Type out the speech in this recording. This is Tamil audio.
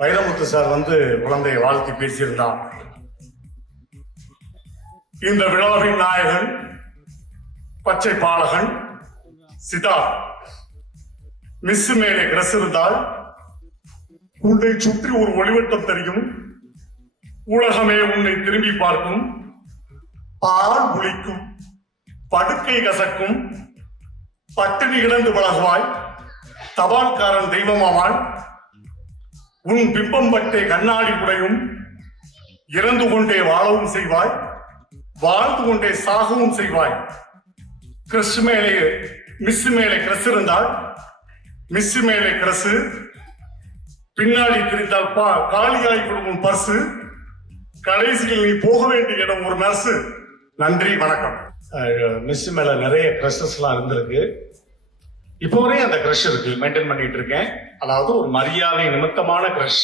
வைரமுத்து சார் குழந்தையை வாழ்த்தி பேசியிருந்தார். இந்த விழாவின் நாயகன் பச்சை பாலகன் சித்தார்த். மிஸ் மேலே கிரஸ் இருந்தால் உன்னை சுற்றி ஒரு ஒளிவட்டம் தெரியும், உலகமே உன்னை திரும்பி பார்க்கும், பால் புளிக்கும், படுக்கை கசக்கும், பட்டினி கிடந்து பழகுவாய், தபால்காரன் தெய்வமாவான், உன் பிம்பம் பட்டே கண்ணாடி புடையும், இறந்து கொண்டே வாழவும் செய்வாய், வாழ்ந்து கொண்டே சாகவும் செய்வாய். கிறிஸ் மேலே மிஸ் மேலே கிரஸ் இருந்தால் மிஸ் மேலே கிரஸ், பின்னாடி திரிந்தால் காலியாய் கொடுக்கும் பர்சு, கடைசியில் நீ போக வேண்டிய இடம் ஒரு நர்ஸு. நன்றி, வணக்கம். மிஸ் மேல நிறைய கிரஷஸ் எல்லாம் இருந்திருக்கு. இப்போ வரையும் அந்த கிரஷ் இருக்கு, மெயின்டைன் பண்ணிட்டு இருக்கேன். அதாவது ஒரு மரியாதை நிமித்தமான கிரஷ்.